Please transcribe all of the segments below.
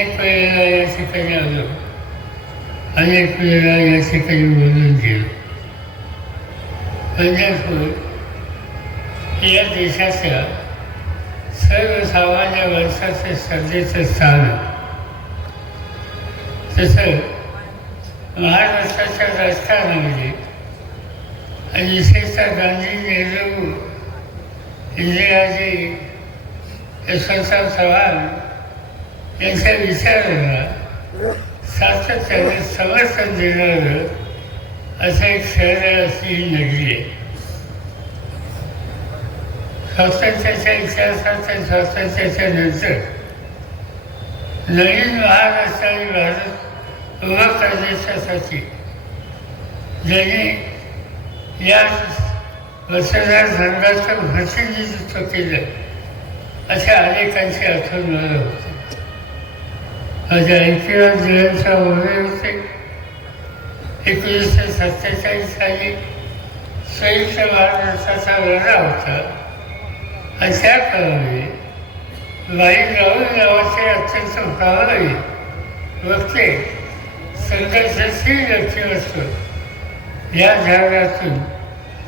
एक वेळेला या ठिकाणी आलो अनेक वेळेला या ठिकाणी बोलून गेलो पंढरपूर या देशाच्या सर्वसामान्य माणसाचे श्रद्धेचं स्थान आहे. तसं महाराष्ट्राच्या राजकारणामध्ये आणि विशेषतः गांधी नेहरू इंदिराजी यशवंतराव चव्हाण त्यांच्या विचारांना सातत्याने समर्थन देणारं असं एक शहर अशी ही नगरी आहे. स्वातंत्र्याच्या इतिहासात आणि स्वातंत्र्याच्या नंतर नवीन महाराष्ट्र आणि भारत उभा करण्याच्यासाठी ज्यांनी या मतदारसंघाचं प्रतिनिधित्व केलं अशा अनेकांची आठवण मला होती. माझ्या ऐकिवात होते एकोणीसशे सत्तेचाळीस साली संयुक्त महाराष्ट्राचा लढा होता। आणि त्या काळामध्ये बाई राहुल नावाचे अत्यंत प्रभावी वक्ते संघर्षशील व्यक्तिमत्व या जागातून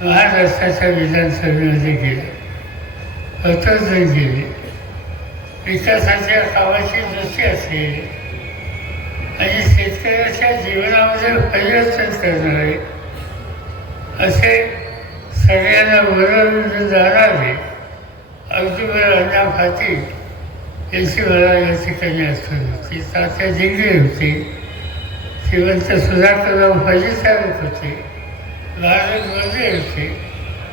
महाराष्ट्राच्या विधानसभेमध्ये गेले पत्रजन गेले विकासाच्या कामाची दृष्टी असते. आणि शेतकऱ्याच्या जीवनामध्ये परिवर्तन करणारे असे सगळ्यांना बरोबर जाणारे अगदी बरं अण्णा पाटील यांची मला या ठिकाणी आठवण होती. तात्या जिंगरे होते. श्रीमंत सुधाकरराव फळीसाहेब होते. भारत मोदे होते.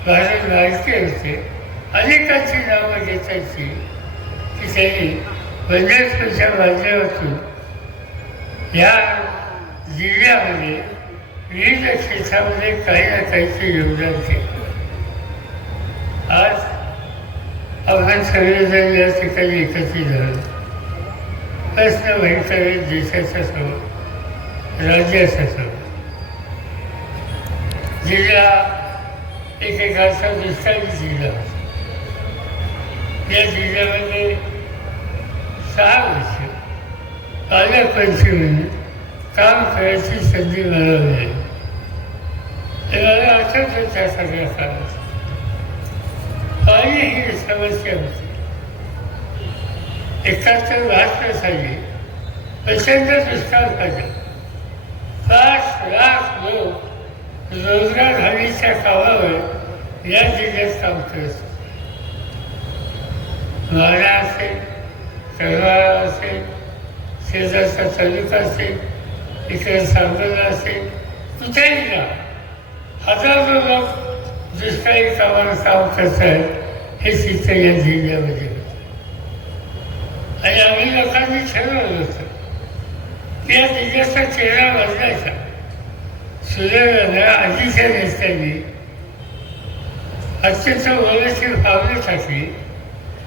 भारत वाळके होते. अनेकांची नावं घेतायची. की त्यांनी पंढरपूरच्या माध्यमातून या जिल्ह्यामध्ये विविध क्षेत्रामध्ये काही ना काहीचे योगदान केलं. आज आपण सगळेजण या ठिकाणी एकत्रित झालो प्रश्न भयंकर देशाचा देशाच्या समोर राज्याच्या समोर. जिल्हा एकेकाचा दुष्काळी जिल्हा. होता या जिल्ह्यामध्ये चार वर्ष पालकपंचमीने काम करायची संधी मिळवली आहे त्याला मला आठवतं त्या सगळ्या काळात पाणी ही समस्या होती एकाहत्तर बहात्तर साली प्रचंड दुष्काळ पडला पाच लाख लोक रोजगार हमीच्या कामावर या जिल्ह्यात काम करत होते वाडा असेल करवाळा असेल शेजारचा तालुका असेल इकडे सांगला असेल कुठेही जा. हजारो लोक दुष्काळी कामावर काम करत आहेत हे चित्र या जिल्ह्यामध्ये. आणि आम्ही लोकांनी ठरवलं होतं की या जिल्ह्याचा चेहरा बदलायचा. सुदैवानं आधीच्या नेत्यांनी अत्यंत ओळखी पावलं टाकली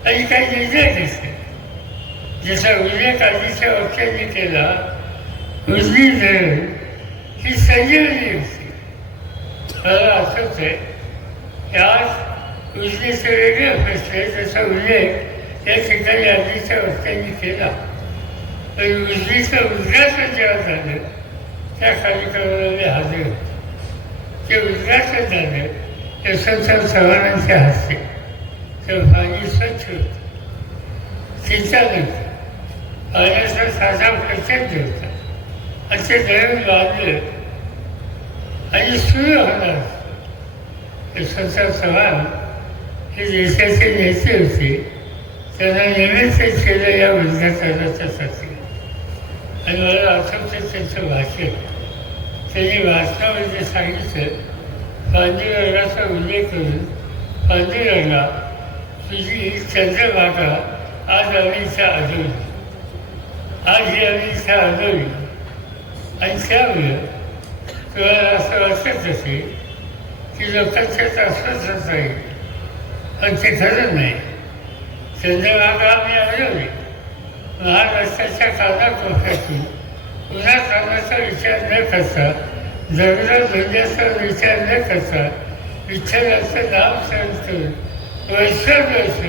आणि काही निर्णय घेतले. जसा उल्लेख आधीच्या वक्त्यांनी केला उजनी धरण ही संजीवनी होती. मला आठवत आहे की आज उजनीचे वेगळे प्रश्न त्याचा उल्लेख या ठिकाणी आधीच्या वक्त्यांनी केला पण उजनीचं उद्घाटन जेव्हा झालं त्या कार्यक्रमाला हजर होते. ते उद्घाटन झालं यशवंतराव चव्हाणांच्या हस्ते. तर भाजी स्वच्छ होती. चिंता नव्हती पाण्याचा साधा प्रचंड ठेवतात असे ते धरण आणि सुरू होणार यशवंतराव चव्हाण हे देशाचे नेते होते. त्यांना निमित्त केलं या उद्घाटनाच्या साठी आणि मला आठवतं त्यांचं भाषण त्यांनी भाषणामध्ये सांगितलं पांडुरंगाचा उल्लेख करून पांडुरंगा तुझी चंद्रभागा आज आम्ही आढळली आज ही आम्ही इथं आणि त्यामुळं तुम्हाला असं वाटत असेल की लोकांच्यात अस्वस्थ जाईल पण ते खरं नाही चंद्रभागा आम्ही आढळली महाराष्ट्राच्या कानाकोपऱ्यातून पुन्हा कामाचा विचार न करता जगणं धंद्याचा विचार न करता विठ्ठलाचं नाम स्मरण करून वर्षानुवर्ष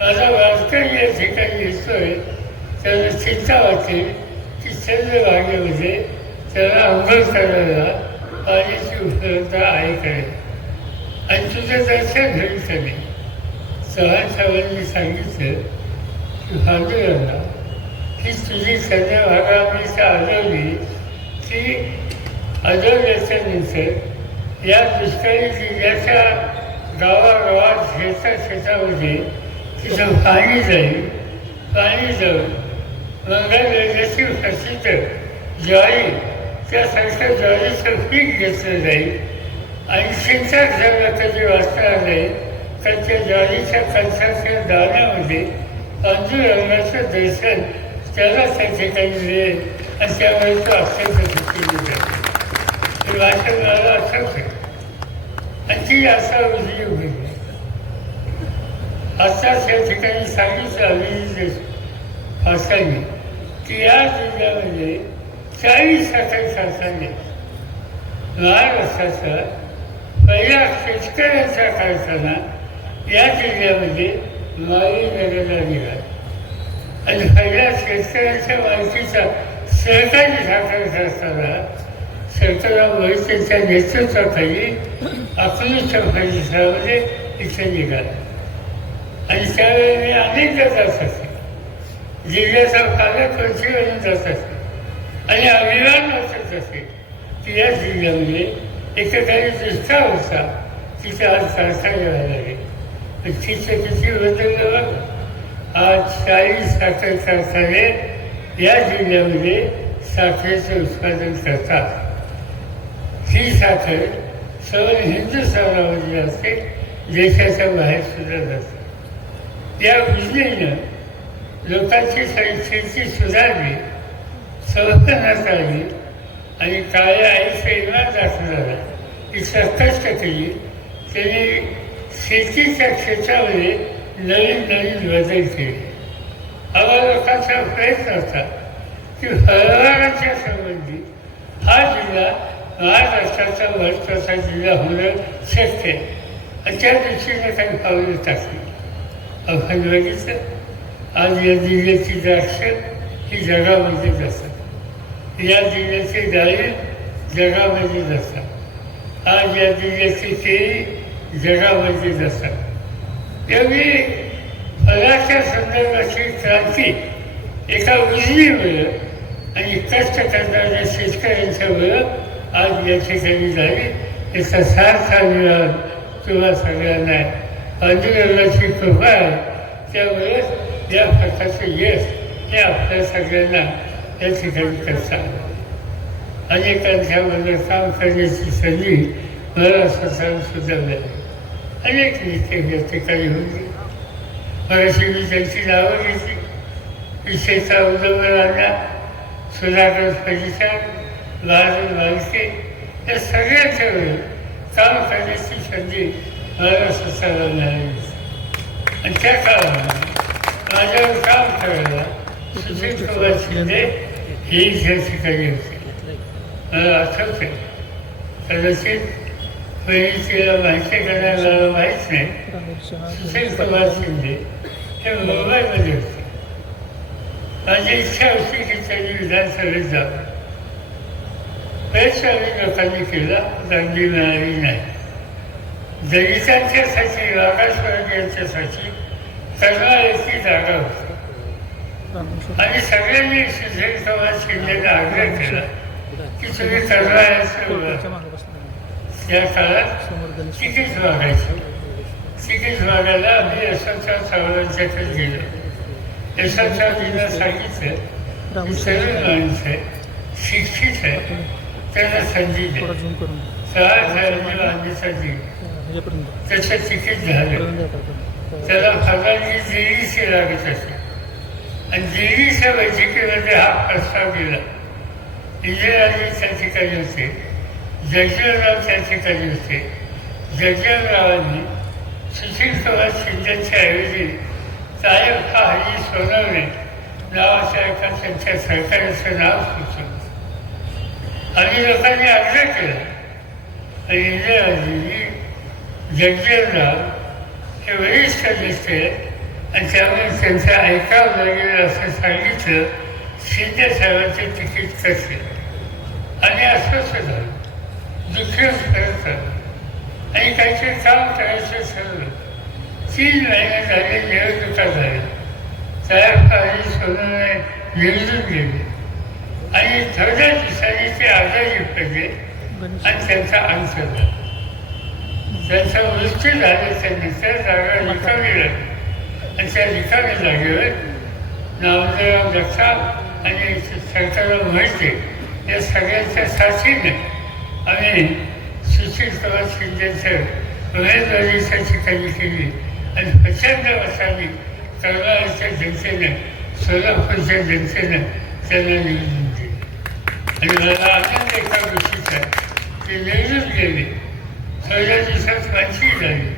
माझा वारकरी या ठिकाणी येतोय त्याला चिंता वाटते की चंद्रभागेमध्ये म्हणजे त्याला अंघोळ करायला पाण्याची उपलब्धता आहे काय आणि तुझं दर्शन घरी नाही? चव्हाण साहेबांनी सांगितलं की भांडुराला की तुझी चंद्रभागामध्ये अडवली ती अडवल्याच्या नंतर या दुष्काळी जिल्ह्याच्या गावागावात शेता शेतामध्ये तिथं पाणी जाईल. पाणी जाऊन मंगळवेल्याची प्रसिद्ध ज्वारी त्या त्यासारखं ज्वारीचं पीक घेतलं जाईल आणि शेतात जर कधी वाचणार नाही तर त्या ज्वारीच्या कणसाच्या दाण्यामध्ये अंजू रंगाचं दर्शन त्याला त्या ठिकाणी मिळेल आणि त्यामुळे तो अत्यंत केली जातो हे वाचन मला आठवते आणि ती असा उजवी होईल. आत्ताच या ठिकाणी सांगितलं अभिजित भाषांनी की या जिल्ह्यामध्ये चाळीस साखर कारखाने महाराष्ट्राचा पहिला शेतकऱ्यांचा कारखाना या जिल्ह्यामध्ये माळी नगरला निघाला आणि पहिल्या शेतकऱ्यांच्या माहितीचा सहकारी साखर कारखाना शंकरराव मोहितेच्या नेतृत्वाखाली अकलूच्या परिसरामध्ये इथे निघाला. आणि त्यावेळी मी अनेकदा जात जिल्हा जिल्ह्याचा पालकमंत्री म्हणून जात असे आणि अभिमान वाटत असे की या जिल्ह्यामध्ये एकेकाळी दुष्काळ होता तिथे आज सरकार व्हायला लागेल तिथे किती बदललं बघ. आज चाळीस साखर कारखाने या जिल्ह्यामध्ये साखरेचं उत्पादन करतात. ही साखर सर्व हिंदुस्थानामध्ये असते. देशाच्या बाहेर सुद्धा जाते. या उजनीनं लोकांची शेती सुधारली संवर्धनात आली आणि काळ्या आईचा इमान झाला. ती कष्ट केली. त्यांनी शेतीच्या क्षेत्रामध्ये नवीन नवीन बदल केले. आम्हा लोकांचा प्रयत्न होता. की फळबागांच्या संबंधी हा जिल्हा महाराष्ट्राचा महत्त्वाचा जिल्हा होणं शक्य आहे. आणि त्या दृष्टीने काही पावलं टाकली. आपण बघितलं आज या जिल्ह्याची द्राक्ष ही जगामध्येच असतात या जिल्ह्याचे डाळी जगामध्येच असतात आज या जिल्ह्याची केळी जगामध्येच असतात त्यावेळी फळाच्या संदर्भाची क्रांती एका उजवीमुळं आणि कष्ट करणाऱ्या शेतकऱ्यांच्यामुळं आज या ठिकाणी झाली. याचा सार्थ मिळाला तुम्हा सगळ्यांना. पांडुरंगाची कृपा आहे. त्यामुळे या प्रकारचं यश हे आपल्या सगळ्यांना या ठिकाणी करता करतात अनेकांच्यामध्ये काम करण्याची संधी मला स्वतः सुद्धा मिळाली. अनेक नेते या ठिकाणी होते. मगाशी मी त्यांची नावं घेतली. विशेषतः उदयवरांना सुधाकर परिचार बाळाजी मालके या सगळ्यांच्या वेळी काम करण्याची संधी मला स्वतःला मिळाली. आणि त्या काळामध्ये माझ्यावर काम करायला सुशील कुमार शिंदे हे इथे ठिकाणी होते मला आठवते कदाचित पहिलीला माहिती करायला मला माहीत नाही सुशील कुमार शिंदे हे मुंबईमध्ये होते. माझी इच्छा होती की त्यांनी विधानसभेत जावं. प्रयत्न आम्ही लोकांनी केला संधी मिळाली नाही. दलितांच्यासाठी मागासवर्ग यांच्यासाठी करणाऱ्याची जागा होती. आणि सगळ्यांनी सुशील कुमार शिंदेला आग्रह केला. की तुम्ही त्या काळात तिकीट मागायचं तिकीट मागायला आम्ही यशवंतराव चव्हाणांच्याकडे गेलो. यशवंतरावजींना सांगितलं की सर्व माणसं आहे, शिक्षित आहे. त्यांना संधी दे थोडा झूम करून. सहा साहेबांनी मागणीचा दिली. ह्याच्यापर्यंत त्याचं तिकीट झालं त्याला फगाची दिल्लीची लागत असे. आणि दिल्लीच्या म्हणजे बैठकीमध्ये म्हणजे हा प्रस्ताव दिला. इंदिराजी त्या ठिकाणी होते जगजीवनराव त्या ठिकाणी होते. जगजीवनरावांनी सुशील कुमार शिंदेच्या ऐवजी तायब हा हरी सोनवणे नावाच्या एका त्यांच्या सहकार्याचं नाव सुचवलं. आणि लोकांनी आग्रह केला आणि इंदिराजींनी जगजीवनराव हे वरिष्ठ दिसते आणि त्यामुळे त्यांचं ऐकावं लागेल असं सांगितलं शिंदे साहेबांचं तिकीट कसे आणि अस्वस्थ झालं दुःखी करत आणि काहीतरी काम करायचं ठरवलं तीन महिने झाले निवडणुका झाल्या तयार आणि सोडून निवडून गेले आणि थोड्या दिवसांनी ते आजारी पडले आणि त्यांचा अंत झाला त्यांचा मृत्यू झाल्याच्यानंतर जागा निकामी आणि त्या निकामी जागेवर नामदेवराव दत्ता आणि शंकरराव माहिती या सगळ्यांच्या साथीने आम्ही सुशील कुमार शिंदेचं उमेदवारीच्या ठिकाणी केली आणि प्रचंड वर्षांनी करमाळ्याच्या जनतेनं सोलापूरच्या जनतेनं त्यांना निवडून दिली. आणि मला आनंद एका गोष्टीचा आहे ते निवडून गेले. थोड्या दिवसात वांची झाली.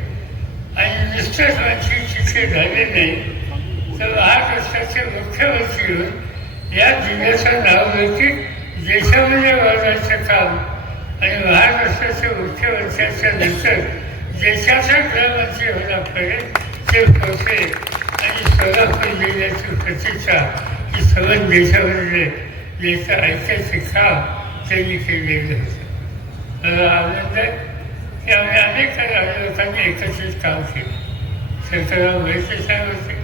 आणि नुसतंच वांची तिथे झाले नाही तर महाराष्ट्राचे मुख्यमंत्री म्हणजे होऊन या जिल्ह्याचं नाव म्हणजे नावलौकिक देशामध्ये वाढवायचं काम. आणि महाराष्ट्राचे मुख्यमंत्र्यांच्या म्हणजे नंतर देशाचा गृहमंत्री होण्यापर्यंत ते पोहोचले आणि सोलापूर जिल्ह्याची प्रतिष्ठा ही सर्व देशामध्ये याचं ऐकायचं काम त्यांनी केलेलं होतं मला आनंद आहे. की आम्ही अनेक लोकांनी एकत्रित काम केलं. शंकरराव वैद्य साहेब होते.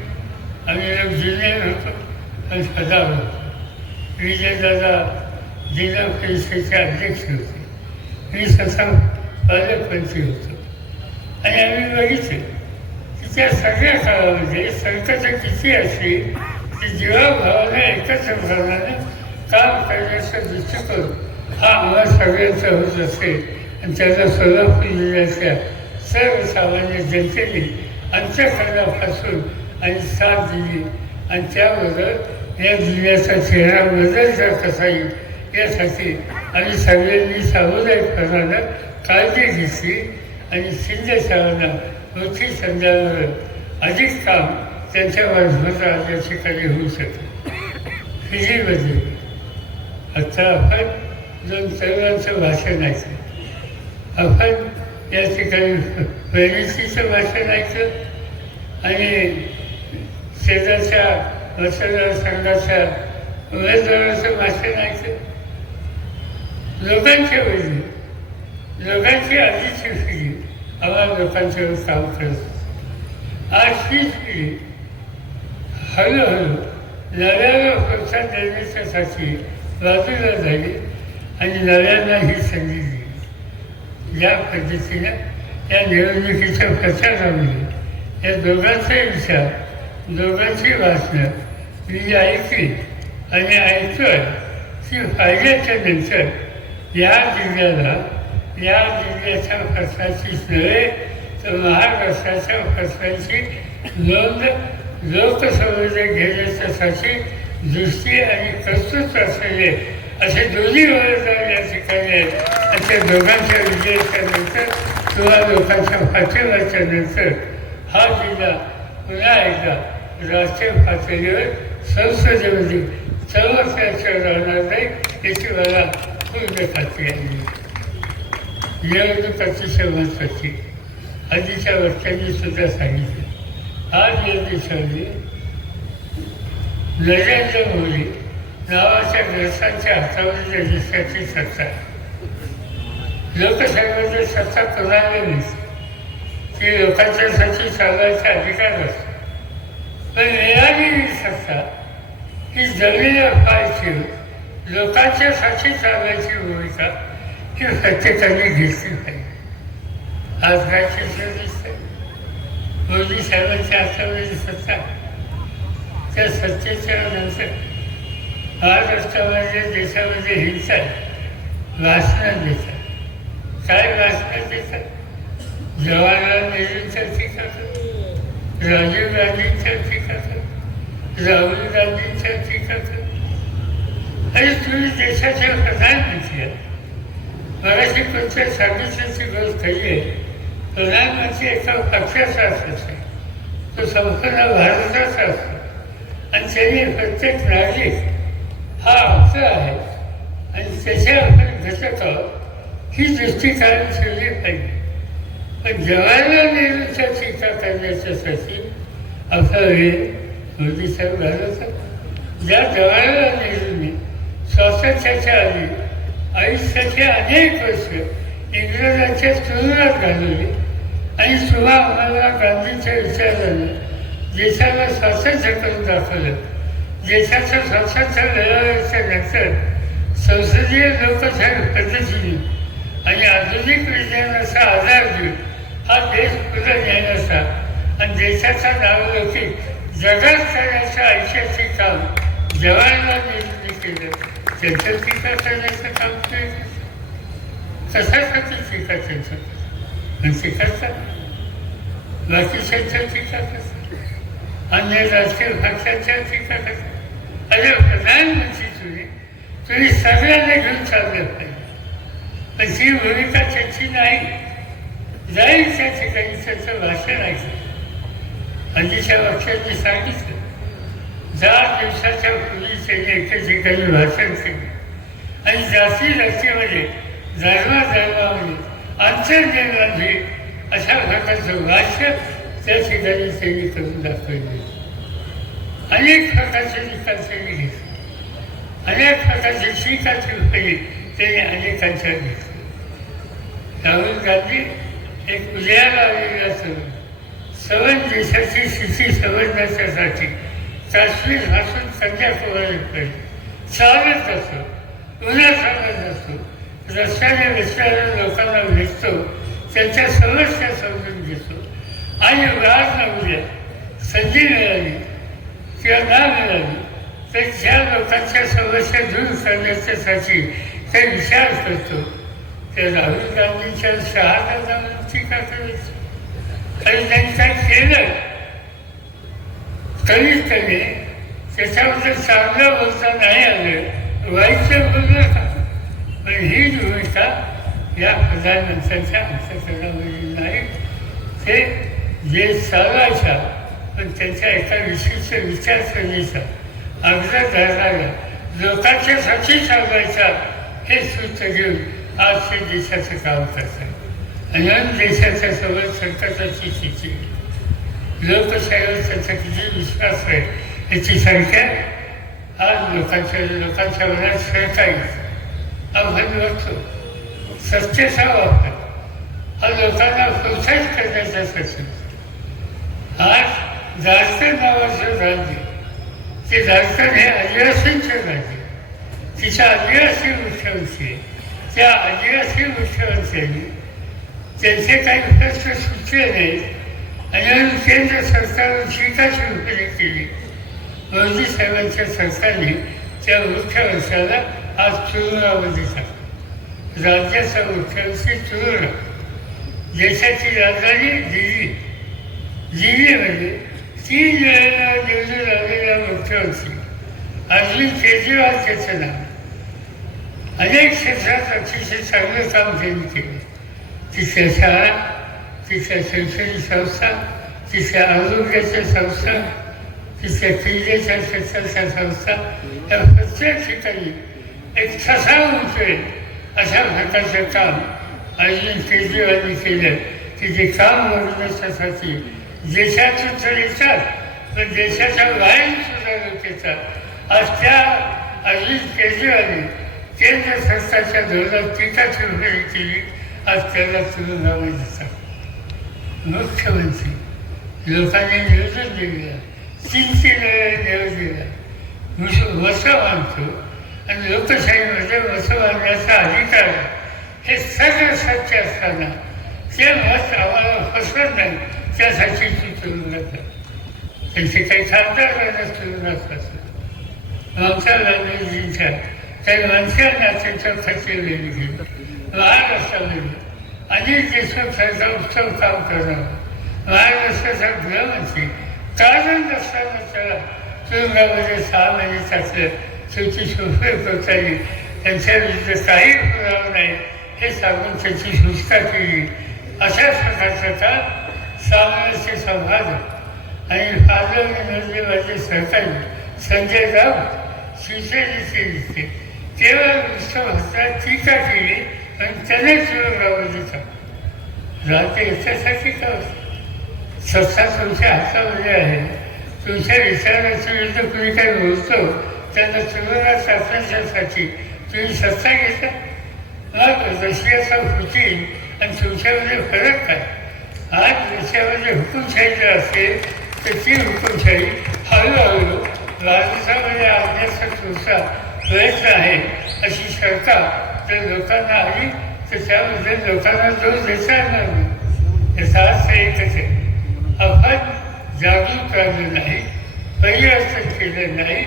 आम्ही लोक जुनियर होतो आणि सदा होतो. विजयदादा जिल्हा परिषदेचे अध्यक्ष होते. मी स्वतः पालकमंत्री होतो. आणि आम्ही बघितलं की त्या सगळ्या काळामध्ये संकट किती असली की जीवाभावाने एकत्र भावनाने काम करण्याचा दृष्टिकोन हा आम्हाला सगळ्यांचा होत असेल. आणि त्याचा सोलापूर जिल्ह्यातल्या सर्वसामान्य जनतेने अंत्यकरणापासून आणि साथ दिली. आणि त्याबरोबर या जिल्ह्याचा चेहरा बदलता कसा येईल यासाठी आम्ही सगळ्यांनी सामुदायिकपणानं काळजी घेतली. आणि शिंदे साहेबांना मोठी संध्यावर अधिक काम त्यांच्या मार्फत या काही होऊ शकते. फिजीमध्ये आता आपण दोन तरुणांचं भाषण ऐकलं आपण या ठिकाणी पहिलीचं भाषण ऐकलं आणि शेजारच्या मतदारसंघाच्या उमेदवाराचं भाषण ऐकलं लोकांच्या वडील लोकांची आधीची पिढी आम्हाला लोकांच्यावर काम करत. आज हीच पिढी हळूहळू नव्यानं प्रोत्साहन देण्याच्यासाठी बाजूला झाली आणि नव्यांना ही संधी ज्या या पद्धतीनं या निवडणुकीच्या प्रचारामध्ये या दोघांचाही विचार दोघांची भाषणं मी ऐकली आणि ऐकतोय ती फायद्याच्या नंतर या जिल्ह्याला या जिल्ह्याच्या प्रश्नाचीच नव्हे तर महाराष्ट्राच्या प्रश्नांची नोंद लोकसभेने घेण्याच्यासाठी दृष्टी आणि कर्तृत्व असलेले असे दोन्ही उमेदवार या ठिकाणी आहेत. आणि दोघांच्या विजयाच्या नंतर किंवा लोकांच्या पाठिंब्याच्या नंतर हा जिल्हा पुन्हा एकदा राष्ट्रीय पातळीवर संसदेमध्ये म्हणजे सर्वस्वाच्या राहणार नाही याची मला पूर्ण खात्री आहे. निवडणूक अतिशय महत्वाची आधीच्या वक्त्यांनी सुद्धा सांगितलं. आज या देशामध्ये नरेंद्र मोदी नावाच्या ग्रस्तांच्या हातावर देशाची सत्ता. आहे सत्ता कोणाला नसते ती लोकांच्यासाठी चालवायचा अधिकार असतो पण मिळालेली सत्ता ही जमीन पाहिजे लोकांच्या लोकांच्यासाठी चालवायची भूमिका ही प्रत्येकाने घेतली पाहिजे. आज काय चित्र दिसतंय. मोदी साहेबांच्या हातामध्ये सत्ता. त्या सत्तेच्या नंतर महाराष्ट्रामध्ये देशामध्ये हिंसा आहे. देतात काय भाषणं देतात जवाहरलाल नेहरूंच्या ठिकाण राजीव गांधींच्या ठिकाण राहुल गांधींच्या ठिकाण आणि तुम्ही देशाच्या प्रधानमंत्री आहात. मगाशी कोणत्या सांगितल्याची गोष्ट खरी आहे. प्रधानमंत्री एका पक्षाचा असतो तो संपूर्ण भारताचा असतो आणि त्यांनी प्रत्येक नागरिक हा हक्क आहे. आणि त्याच्या आपण घटत आहोत ही दृष्टी कायम ठेवली पाहिजे. पण जवाहरलाल नेहरूच्या टीका करण्याच्यासाठी आपला वेळ मोदी साहेब घालवतात ज्या जवाहरलाल नेहरूंनी स्वातंत्र्याच्या आधी आयुष्याचे अनेक वर्ष इंग्रजांच्या तुरुंगात घालवले आणि सुभा आम्हाला गांधींच्या विचाराने देशाला स्वातंत्र्य करून दाखवलं. देशाचं स्वातंत्र्य लढवल्याच्या नंतर संसदीय लोकशाही पद्धतीने आणि आधुनिक विज्ञानाचा आधार देऊन हा देश पुढे नेण्याचा आणि देशाचा नावलौकिक जगात करण्याचं ऐतिहासिक काम जवाहरलाल नेहरूंनी केलं त्यांचं टीका करण्याचं काम केलं कशासाठी टीका त्यांचं आणि ते करतात बाकीच्यांच्या टीका करतात अन्य राजकीय भाषांच्या टीका करतात अरे प्रधानमंत्री तुम्ही तुम्ही सगळ्यांना घेऊन चाललं पाहिजे पण ती भूमिका त्याची नाही. जाईल त्या ठिकाणी त्याचं भाषण ऐकलं आधीच्या वक्त्यांनी सांगितलं दहा दिवसाच्या पूर्वी त्यांनी एका ठिकाणी भाषण केलं. आणि जास्ती जातीमध्ये धर्माधर्मामध्ये आंतर निर्माण होईल अशा प्रकारचं भाष्य त्या ठिकाणी त्यांनी करून दाखवले अनेक प्रकारचे निकाल त्यांनी घेतले अनेक प्रकारचे स्वीकारचे पहिले त्यांनी अनेकांच्या घेतली राहुल गांधी एक उदयाला आलेला तरुण सवन देशाची स्थिती समजण्यासाठी काश्मीरपासून कन्याकुमारीपर्यंत चालत असतो उन्हा चालत असतो रस्त्याने रस्त्याने लोकांना भेटतो त्यांच्या समस्या समजून घेतो. आणि आज ना उद्या संधी मिळाली. किंवा ना मिळाली तर ज्या लोकांच्या समस्या दूर करण्याच्यासाठी ते विचार करतो ते राहुल गांधींच्या शहादाला टीका करायची आणि त्यांनी केलं कमीत कमी त्याच्याबद्दल चांगलं बोलता नाही आलं वाईटचं बोललं का पण ही भूमिका या प्रधानमंत्र्यांच्या अंतकरणामध्ये नाही ते जे चालवायच्या पण त्यांच्या एका विशिष्ट विचारसरणीचा अग्र धरणाऱ्या लोकांच्यासाठी सांगायचा हे सूत्र घेऊन आज ते देशाचं काम करतात. आणि देशाच्या समोर संकटाची स्थिती. लोकशाहीवर त्यांचा किती विश्वास आहे याची संख्या आज लोकांच्या लोकांच्या मनात शंका आव्हान आपण बघतो सत्तेचा वापर हा लोकांना प्रोत्साहित करण्याचा सत्य. आज झारखंड नावाचं राज्य ते झारखंड हे आदिवासींचे राज्य तिच्या आदिवासी वृक्षांचे आहे. त्या आदिवासी मुख्यमंत्र्यांनी त्यांचे काही प्रश्न सुचले नाहीत आणि केंद्र सरकारनं टीकाची उपयोग केली मोदी साहेबांच्या सरकारने त्या वृक्षवंशाला आज तुरुंगामध्ये टाकलं राज्याचा मुख्यमंत्री तुरुंग देशाची राजधानी दिल्ली. म्हणजे ती तीन वेळेला निवडून आलेला होती अरविंद केजरीवाल त्याचं नाव. अनेक क्षेत्रात अतिशय चांगलं काम त्यांनी केलं. तिथल्या शाळा तिथल्या शैक्षणिक संस्था तिथल्या आरोग्याच्या संस्था तिथल्या क्रीडेच्या क्षेत्राच्या संस्था या प्रत्येक ठिकाणी एक ठसा उमटेल अशा प्रकारचं काम अरविंद केजरीवालनी केलं. की जे काम बघण्यासाठी देशातून तर येतात पण देशाच्या बाहेर सुद्धा लोक येतात आज त्या अरविंद केजरीवाल केंद्र सरकारच्या धोरणात टीका चिरफारी केली आज त्याला तुरुंगामध्ये देतात मुख्यमंत्री लोकांनी निवेदन दिलेलं तीन तीन वेळा नियोजन दिला. वसं मानतो आणि लोकशाहीमध्ये वसं मानण्याचा अधिकार आहे. हे सगळं सत्य असताना ते मत आम्हाला फसवत नाही. त्यासाठी ती तुरुंगात त्यांचे काही खासदार राहण्यास तुरुंगात असतात गांधीजींच्या काही मंत्र्यांना त्यांच्या खाते गेली लहान महाराष्ट्रामध्ये अनेक देशमुख सरकार उत्सव काम करणार. महाराष्ट्राचा गृहमंत्री कारण नसताना त्याला तुरुंगामध्ये सहा महिने टाकलं त्याची शोभे करता येईल त्यांच्या विरुद्ध काही पुरावा नाही. हे सांगून त्याची सुटका केली. अशा प्रकारचं सामरस्य संवाद आणि पार्लमेंटमध्ये माझे सहकारी संजय राव शिवसेनेचे दिसते. तेव्हा विश्वभक्ता टीका केली आणि त्याने तुरुंगामध्ये टाकलं राज्य याच्यासाठी का सत्ता तुमच्या हातामध्ये आहे. तुमच्या विचाराच्या विरुद्ध कुणी काही बोलतो? त्यांना तुम्हाला शासनासाठी तुम्ही सत्ता घेता? मग रशियाचा पुतीन आणि तुमच्यामध्ये फरक काय? आज विषयामध्ये हुकुमशाही जर असेल तर ती हुकुमशाही हळूहळू राजस्थानमध्ये आणण्याचा तुमचा प्रयत्न आहे अशी शंका जर लोकांना आली. तर त्याबद्दल लोकांना दोष देता येणार नाही याचा अर्थ एकच आहे. आपण जागरूक राहिलो नाही परिवर्तन केलं नाही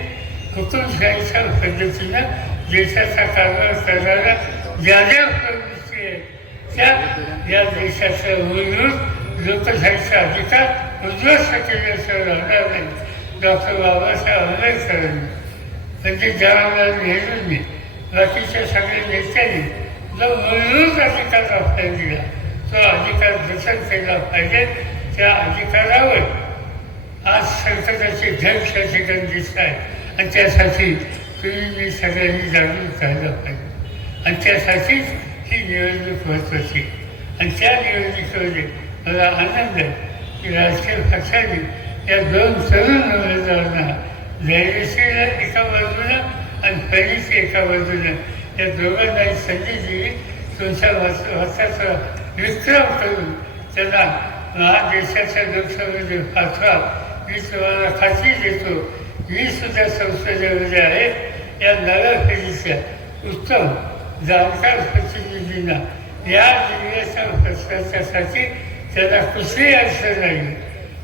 हुकुमशाहीच्या पद्धतीनं देशाचा कारभार करणारा ज्या ज्या प्रवृत्ती आहेत त्या या देशाचं मूलभूत लोकशाहीचा अधिकार उद्ध्वस्त केल्याशिवाय राहणार नाही. डॉक्टर बाबासाहेब आंबेडकरांनी म्हणजे जवाहरलाल नेहरूंनी बाकीच्या सगळ्या नेत्यांनी जो मूलभूत अधिकार आपल्याला दिला तो अधिकार जतन केला पाहिजे त्या अधिकारावर आज संकटाचे ढग त्या ठिकाणी दिसत आहे आणि त्यासाठी तुम्ही मी सगळ्यांनी जागरूक करायला पाहिजे. आणि त्यासाठीच ही निवडणूक महत्वाची आणि त्या निवडणुकीमध्ये मला आनंद की राजकीय पक्षाने या दोन तरुण उमेदवारांना धैर्यशील एका बाजूला आणि पहिलीशी एका बाजूला या दोघांना संधी दिली तुमच्या वाचाचा विक्रम करून त्यांना महादेशाच्या लोकसभेमध्ये पाठवा मी तुम्हाला खात्री देतो मी सुद्धा संसदेमध्ये आहे या नव्या पिढीच्या उत्तम जाणकार प्रतिनिधींना या जिल्ह्याच्या प्रश्नाच्यासाठी त्याला कुठलीही अडचण नाही.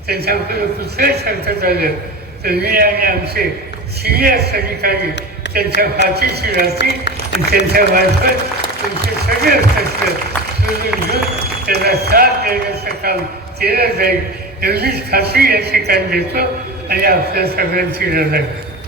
त्यांच्याकडे कुठलंही संकट आलं तर मी आणि आमचे सिनियर अधिकारी त्यांच्या पाठीशी राहतील आणि त्यांच्या मार्फत तुमचे सगळे कष्ट सोडून घेऊन त्यांना साथ देण्याचं काम केलं जाईल. एवढीच खात्री या ठिकाणी देतो आणि आपल्या सगळ्यांची रजा.